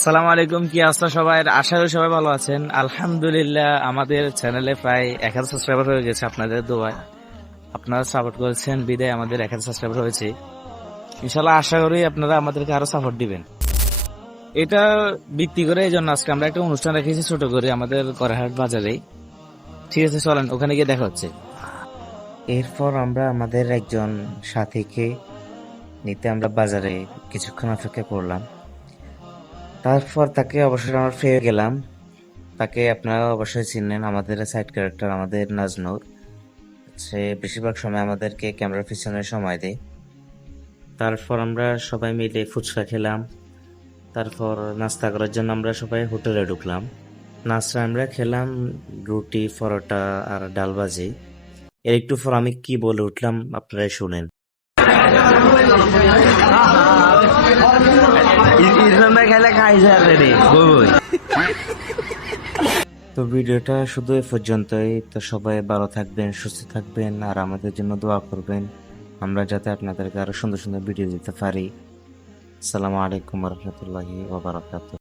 সালাম আলাইকুম, কি অবস্থা সবাই? আশা করি সবাই ভালো আছেন। আলহামদুলিল্লাহ, আমাদের চ্যানেলে প্রায় 1000 সাবস্ক্রাইবার হয়ে গেছে আপনাদের দোয়ায়। আপনারা সাপোর্ট করেছেন বিদায় আমাদের 1000 সাবস্ক্রাইবার হয়েছে। ইনশাল্লাহ আশা করি আপনারা আমাদেরকে আরো সাপোর্ট দিবেন। এটা ভিত্তি করে এই জন্য আজকে আমরা একটা অনুষ্ঠান রেখেছি ছোট করে আমাদের করাহাট বাজারে। ঠিক আছে, চলেন ওখানে গিয়ে দেখা হচ্ছে। এরপর আমরা আমাদের একজন সাথীকে নিতে আমরা বাজারে কিছুক্ষণ অপেক্ষা করলাম। তারপর তাকে অবশ্যই আমরা পেয়ে গেলাম। তাকে আপনারা অবশ্যই চিনেন, আমাদের সাইড ক্যারেক্টার আমাদের নাজনুর। সে বেশিরভাগ সময় আমাদেরকে ক্যামেরার পিছনে সময় দেয়। তারপর আমরা সবাই মিলে ফুচকা খেলাম। তারপর নাস্তা করার জন্য আমরা সবাই হোটেলে ঢুকলাম। নাস্তা আমরা খেলাম রুটি, পরোটা আর ডাল ভাজি। এর একটু পর আমি কি বলে উঠলাম আপনারাই শুনেন। খেলে খাই রে। তো ভিডিওটা শুধু এ পর্যন্তই। তো সবাই ভালো থাকবেন, সুস্থ থাকবেন আর আমাদের জন্য দোয়া করবেন, আমরা যাতে আপনাদেরকে আরো সুন্দর সুন্দর ভিডিও দিতে পারি। আসসালামু আলাইকুম রহমতুল্লাহি ওয়া বারাকাতুহু।